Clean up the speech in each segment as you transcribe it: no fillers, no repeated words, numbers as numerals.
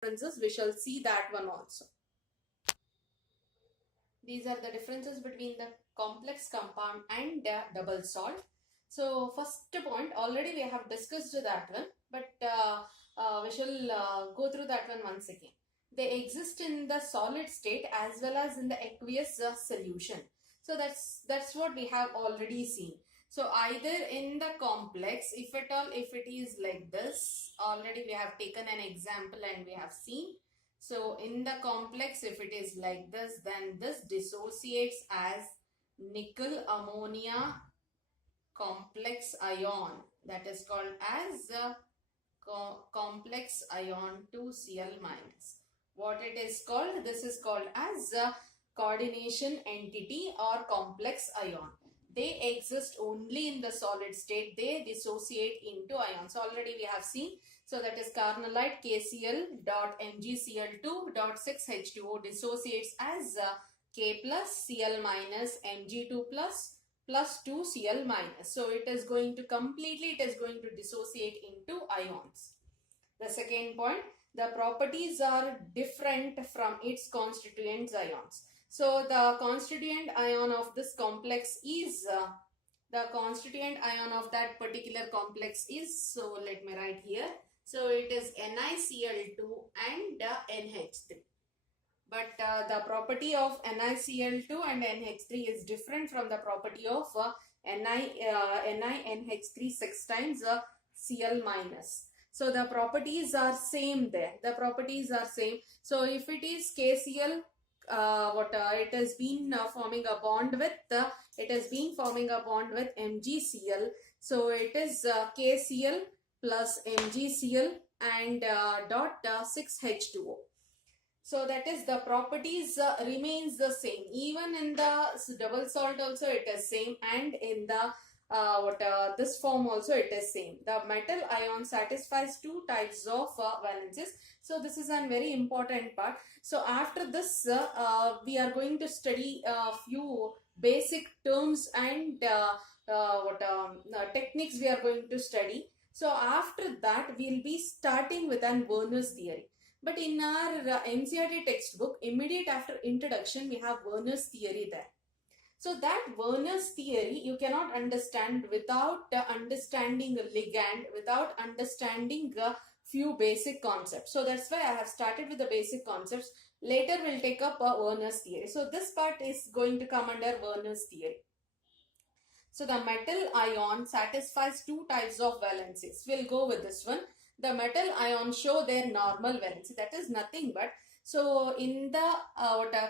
differences. We shall see that one also. These are the differences between the complex compound and double salt. So first point, already we have discussed that one, but we shall go through that one once again. They exist in the solid state as well as in the aqueous solution. So that's what we have already seen. So either in the complex, if at all, if it is like this, already we have taken an example and we have seen. So in the complex, if it is like this, then this dissociates as nickel ammonia complex ion, that is called as complex ion 2Cl minus. What it is called? This is called as coordination entity or complex ion. They exist only in the solid state. They dissociate into ions. Already we have seen. So that is carnallite KCl dot MgCl2 dot 6H2O dissociates as K plus Cl minus Mg2 plus 2Cl minus. So it is going to dissociate into ions. The second point, the properties are different from its constituent ions. So the constituent ion of this complex is the constituent ion of that particular complex is, so let me write here. So it is NiCl2 and NH3. But the property of NiCl2 and NH3 is different from the property of NiNH3 6 times Cl minus. So the properties are same there. The properties are same. So if it is KCl, it has been forming a bond with MgCl. So it is KCl plus MgCl and dot 6H2O. So that is the properties remains the same. Even in the double salt also it is same, and in the this form also it is same. The metal ion satisfies two types of valences. So this is a very important part. So after this we are going to study a few basic terms and techniques we are going to study. So after that we will be starting with an Werner's theory. But in our NCERT textbook, immediate after introduction, we have Werner's theory there. So that Werner's theory you cannot understand without understanding a ligand, without understanding a few basic concepts. So that's why I have started with the basic concepts. Later we'll take up Werner's theory. So this part is going to come under Werner's theory. So the metal ion satisfies two types of valencies. We'll go with this one. The metal ions show their normal valency. That is nothing but, so in the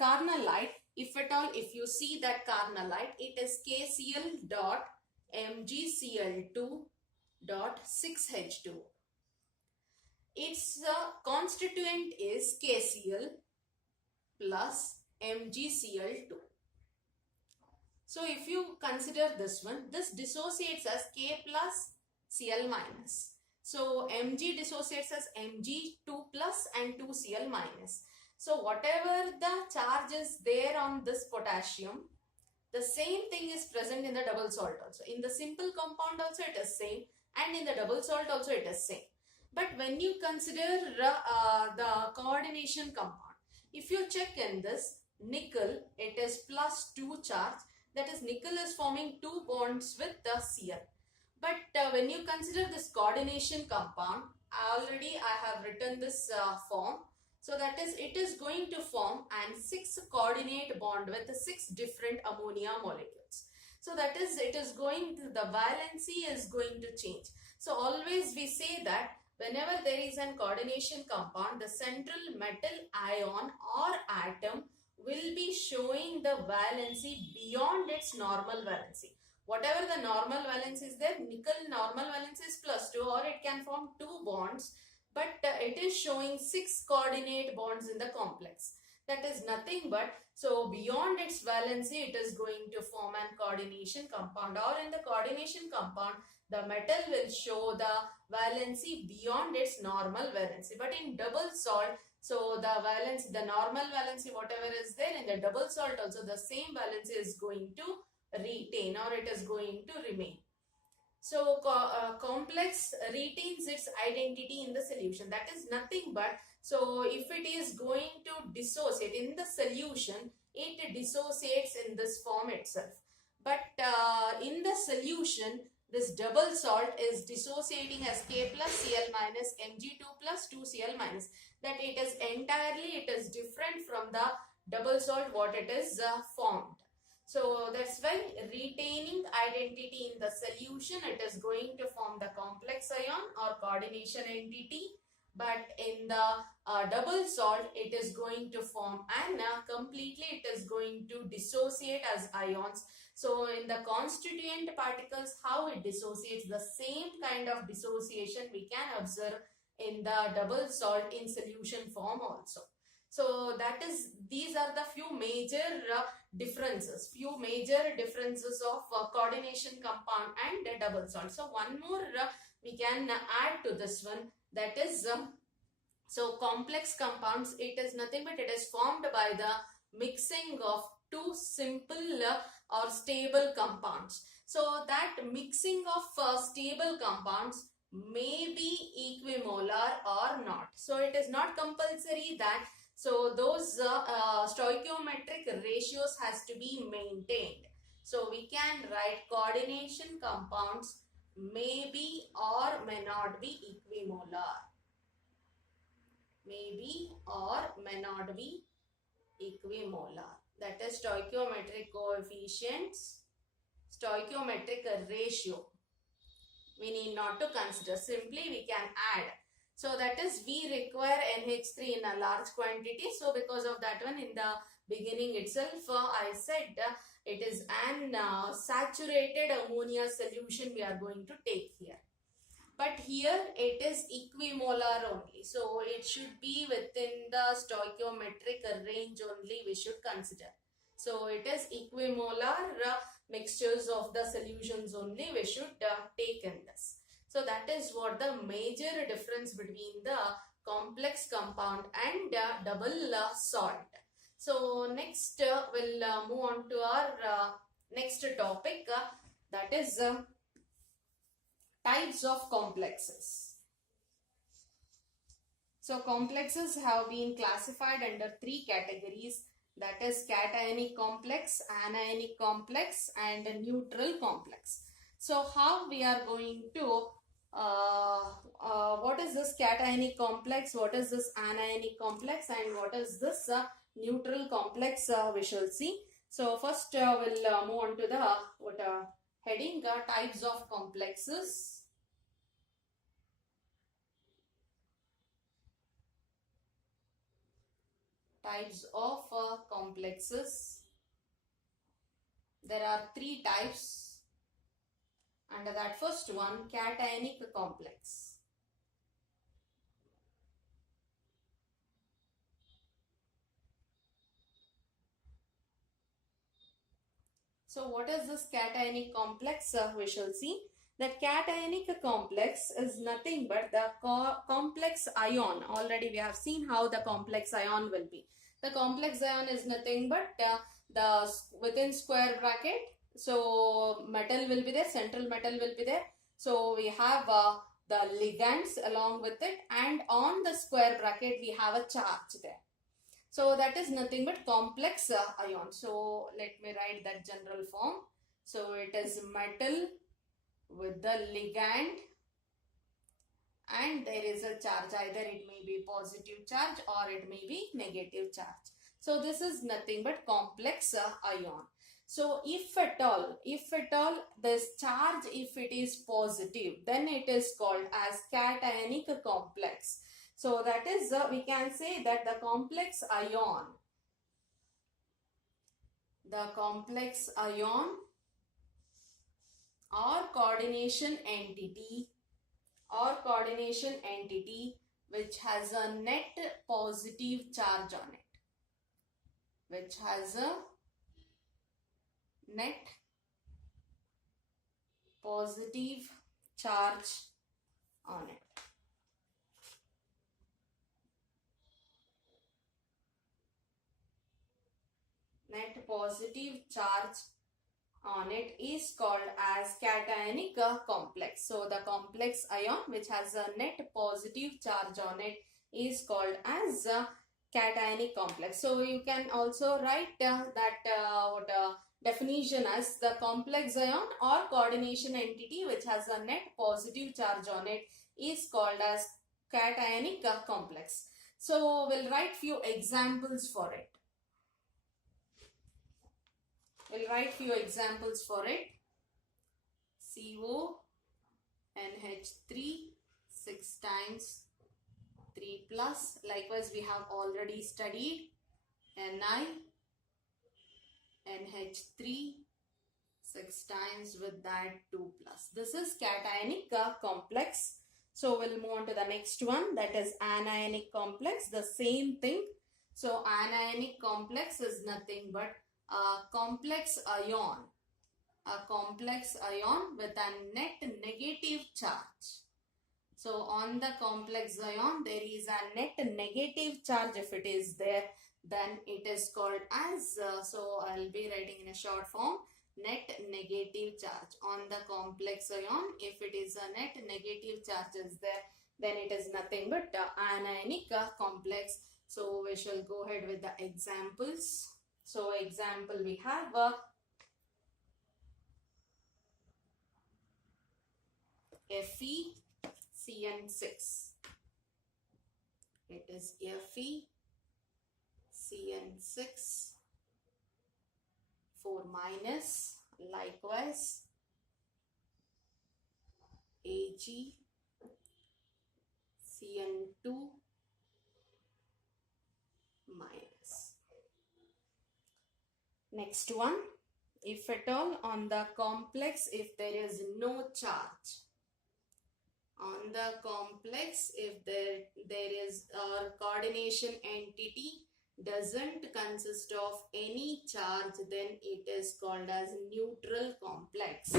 carnallite, if at all, if you see that carnallite, it is KCl dot MgCl2 dot 6H2. Its constituent is KCl plus MgCl2. So if you consider this one, this dissociates as K plus Cl minus. So Mg dissociates as Mg2 plus and 2Cl minus. So whatever the charge is there on this potassium, the same thing is present in the double salt also. In the simple compound also it is same, and in the double salt also it is same. But when you consider the coordination compound, if you check in this nickel, it is plus 2 charge. That is, nickel is forming 2 bonds with the Cl. But when you consider this coordination compound, already I have written this form. So that is, it is going to form an 6 coordinate bond with the 6 different ammonia molecules. So that is, it is going to, the valency is going to change. So always we say that whenever there is an coordination compound, the central metal ion or atom will be showing the valency beyond its normal valency. Whatever the normal valence is there, nickel normal valence is plus 2, or it can form 2 bonds, but it is showing 6 coordinate bonds in the complex. That is nothing but, so beyond its valency it is going to form an coordination compound, or in the coordination compound the metal will show the valency beyond its normal valency. But in double salt, so the valence, the normal valency whatever is there, in the double salt also the same valency is going to retain, or it is going to remain. So complex retains its identity in the solution. That is nothing but So if it is going to dissociate in the solution, it dissociates in this form itself. But in the solution, this double salt is dissociating as K plus Cl minus Mg2 plus 2Cl minus. That it is different from the double salt what it is formed. So that's why retaining identity in the solution, it is going to form the complex ion or coordination entity. But in the double salt, it is going to form and completely it is going to dissociate as ions. So in the constituent particles, how it dissociates, the same kind of dissociation we can observe in the double salt in solution form also. So these are the few major differences of coordination compound and double salt. So one more we can add to this one, that is so complex compounds, it is nothing but it is formed by the mixing of two simple or stable compounds. So that mixing of stable compounds may be equimolar or not. So it is not compulsory that, so those stoichiometric ratios has to be maintained. So we can write coordination compounds may be or may not be equimolar. May be or may not be equimolar. That is stoichiometric coefficients, stoichiometric ratio. We need not to consider. Simply we can add. So that is we require NH3 in a large quantity. So because of that one, in the beginning itself I said it is an saturated ammonia solution we are going to take here. But here it is equimolar only. So it should be within the stoichiometric range only we should consider. So it is equimolar mixtures of the solutions only we should take in this. So that is what the major difference between the complex compound and double salt. So next we'll move on to our next topic, that is types of complexes. So complexes have been classified under three categories, that is cationic complex, anionic complex and neutral complex. So how we are going to what is this cationic complex, what is this anionic complex, and what is this neutral complex, we shall see. So first we'll move on to the heading, types of complexes. Types of complexes. There are three types. And that first one, cationic complex. So what is this cationic complex? We shall see. That cationic complex is nothing but the complex ion. Already we have seen how the complex ion will be. The complex ion is nothing but the within square bracket. So metal will be there, central metal will be there. So we have the ligands along with it, and on the square bracket we have a charge there. So that is nothing but complex ion. So let me write that general form. So it is metal with the ligand and there is a charge. Either it may be positive charge or it may be negative charge. So this is nothing but complex ion. So if at all this charge, if it is positive, then it is called as cationic complex. So that is we can say that the complex ion or coordination entity which has a net positive charge on it, which has a net positive charge on it. Net positive charge on it is called as cationic complex. So the complex ion which has a net positive charge on it is called as cationic complex. So you can also write definition as the complex ion or coordination entity which has a net positive charge on it is called as cationic complex. So we'll write few examples for it. We'll write few examples for it. CO NH3 6 times 3 plus. Likewise, we have already studied Ni NH3 6 times with that 2 plus. This is cationic complex. So we'll move on to the next one, that is anionic complex. The same thing. So anionic complex is nothing but a complex ion. A complex ion with a net negative charge. So on the complex ion, there is a net negative charge. If it is there, then it is called as, so I'll be writing in a short form, net negative charge. On the complex ion, if it is a net negative charge is there, then it is nothing but anionic complex. So we shall go ahead with the examples. So example we have FeCN6. It is FeCN6 4 minus. Likewise AgCN2 minus. Next one, if at all on the complex, if there is no charge. On the complex, if there is a coordination entity doesn't consist of any charge, then it is called as neutral complex.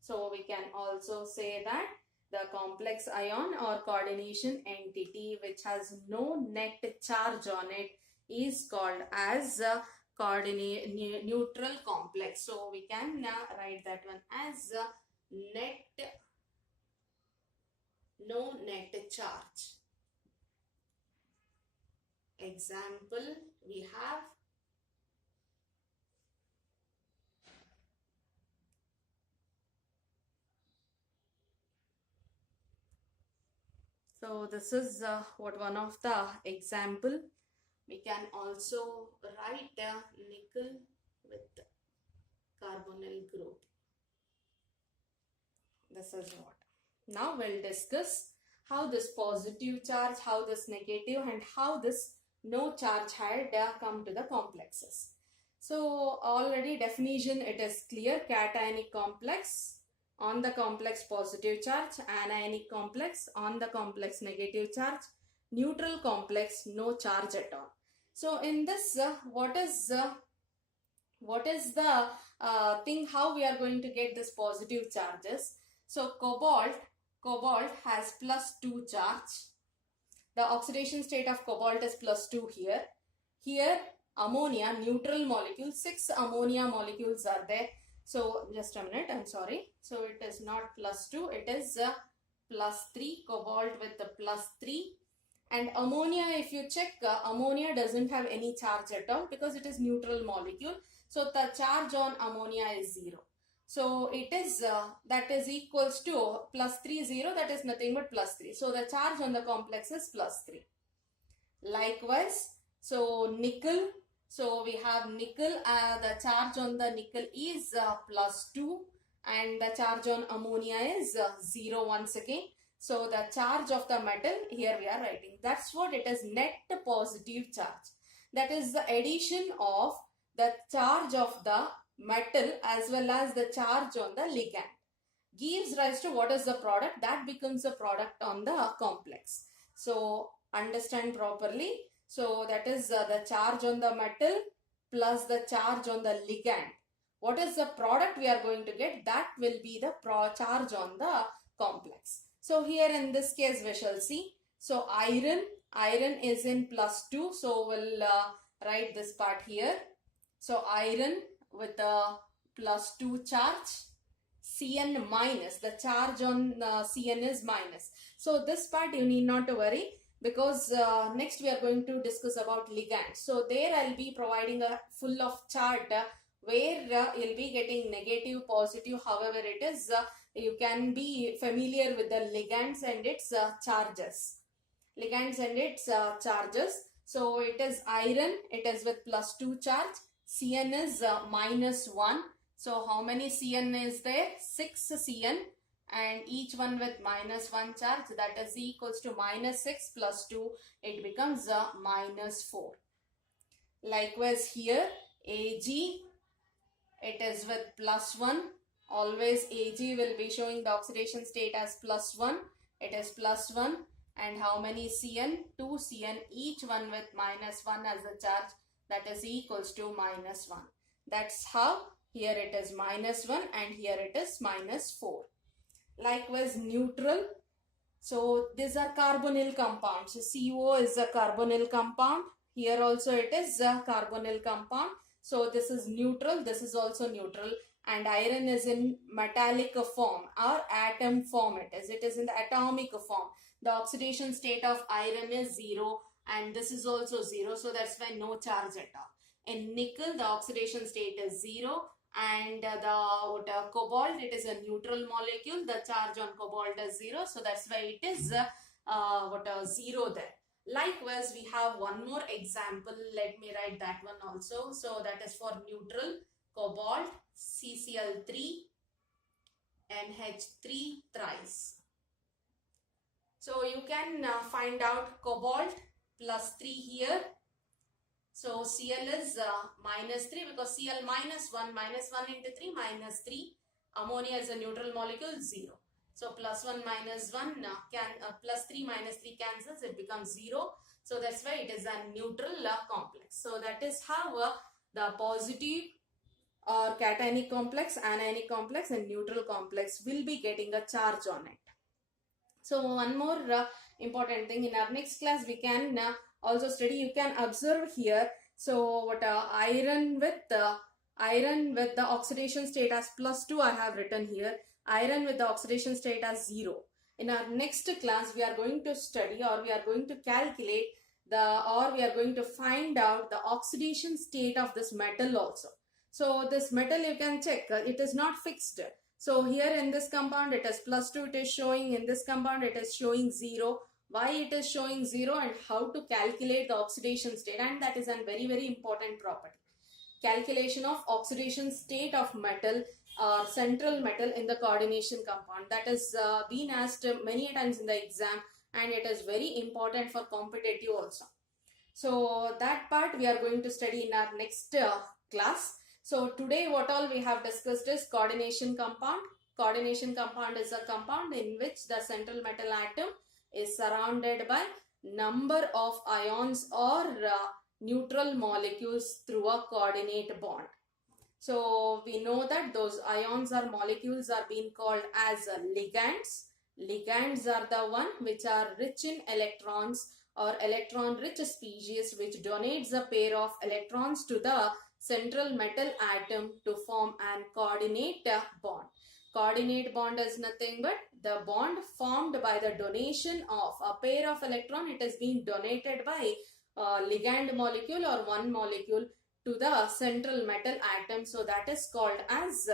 So we can also say that the complex ion or coordination entity which has no net charge on it is called as neutral complex. So we can write that one as no net charge. Example we have so this is one of the example. We can also write nickel with carbonyl group. This is what. Now we'll discuss how this positive charge, how this negative, and how this no charge had come to the complexes. So already definition it is clear. Cationic complex, on the complex positive charge, anionic complex, on the complex negative charge, neutral complex, no charge at all. So in this, what is the thing how we are going to get this positive charges? So cobalt has +2 charge. The oxidation state of cobalt is +2 here. Here ammonia, neutral molecule, 6 ammonia molecules are there. So just a minute, I'm sorry. So it is not +2, it is +3, cobalt with the +3. And ammonia, if you check, ammonia doesn't have any charge at all because it is neutral molecule. So the charge on ammonia is 0. So it is that is equals to +3 0, that is nothing but +3. So the charge on the complex is +3. Likewise, so nickel, so we have nickel, the charge on the nickel is +2 and the charge on ammonia is 0 once again. So the charge of the metal here we are writing. That's what it is, net positive charge. That is the addition of the charge of the metal as well as the charge on the ligand gives rise to what is the product that becomes a product on the complex. So understand properly. So that is the charge on the metal plus the charge on the ligand. What is the product we are going to get? That will be the charge on the complex. So here in this case we shall see. So iron is in +2. So we'll write this part here. So iron with a +2 charge, Cn minus, the charge on Cn is minus. So this part you need not to worry. because next we are going to discuss about ligands. So there I'll be providing a full of chart where you'll be getting negative, positive, however it is. You can be familiar with the ligands and its charges. Ligands and its charges. So it is iron, it is with +2 charge. Cn is -1. So how many Cn is there? 6 Cn, and each one with -1 charge, that is equals to -6 plus 2, it becomes -4. Likewise here Ag, it is with +1. Always Ag will be showing the oxidation state as +1. It is +1. And how many Cn? 2 Cn, each one with -1 as a charge, that is equals to -1. That's how here it is -1 and here it is -4. Likewise neutral. So these are carbonyl compounds. So CO is a carbonyl compound. Here also it is a carbonyl compound. So this is neutral, this is also neutral. And iron is in metallic form or atom form. It is in the atomic form. The oxidation state of iron is 0 and this is also 0. So that's why no charge at all. In nickel, the oxidation state is 0. And the cobalt, it is a neutral molecule. The charge on cobalt is 0. So that's why it is 0 there. Likewise, we have one more example. Let me write that one also. So that is for neutral. Cobalt, CCl3, NH3 thrice. So you can find out cobalt +3 here. So Cl is -3 because Cl -1, -1 into 3, -3. Ammonia is a neutral molecule, 0. So +1 -1 +3 -3 cancels, it becomes 0. So that's why it is a neutral complex. So that is how the positive or cationic complex, anionic complex and neutral complex will be getting a charge on it. So one more important thing, in our next class we can also study, you can observe here. So what iron with the oxidation state as +2 I have written here. Iron with the oxidation state as 0. In our next class we are going to study, or we are going to calculate we are going to find out the oxidation state of this metal also. So this metal you can check, it is not fixed. So here in this compound it is +2 it is showing, in this compound it is showing 0. Why it is showing 0 and how to calculate the oxidation state, and that is a very important property. Calculation of oxidation state of metal or central metal in the coordination compound. That has been asked many times in the exam, and it is very important for competitive also. So that part we are going to study in our next class. So today what all we have discussed is coordination compound. Coordination compound is a compound in which the central metal atom is surrounded by number of ions or neutral molecules through a coordinate bond. So we know that those ions or molecules are being called as ligands. Ligands are the one which are rich in electrons or electron rich species which donates a pair of electrons to the central metal atom to form an coordinate bond. Coordinate bond is nothing but the bond formed by the donation of a pair of electron. It is being donated by a ligand molecule or one molecule to the central metal atom. So that is called as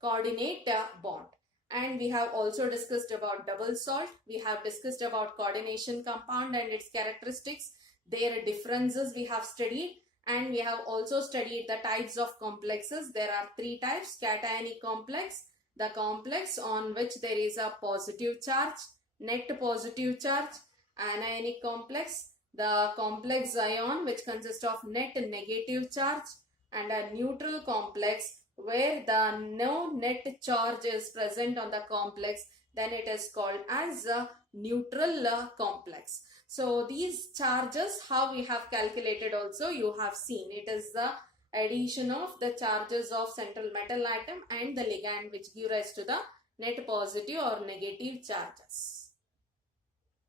coordinate bond. And we have also discussed about double salt. We have discussed about coordination compound and its characteristics. Their differences we have studied. And we have also studied the types of complexes. There are 3 types. Cationic complex, the complex on which there is a positive charge, net positive charge. Anionic complex, the complex ion which consists of net negative charge. And a neutral complex where the no net charge is present on the complex, then it is called as a neutral complex. So these charges, how we have calculated also you have seen. It is the addition of the charges of central metal atom and the ligand which give rise to the net positive or negative charges.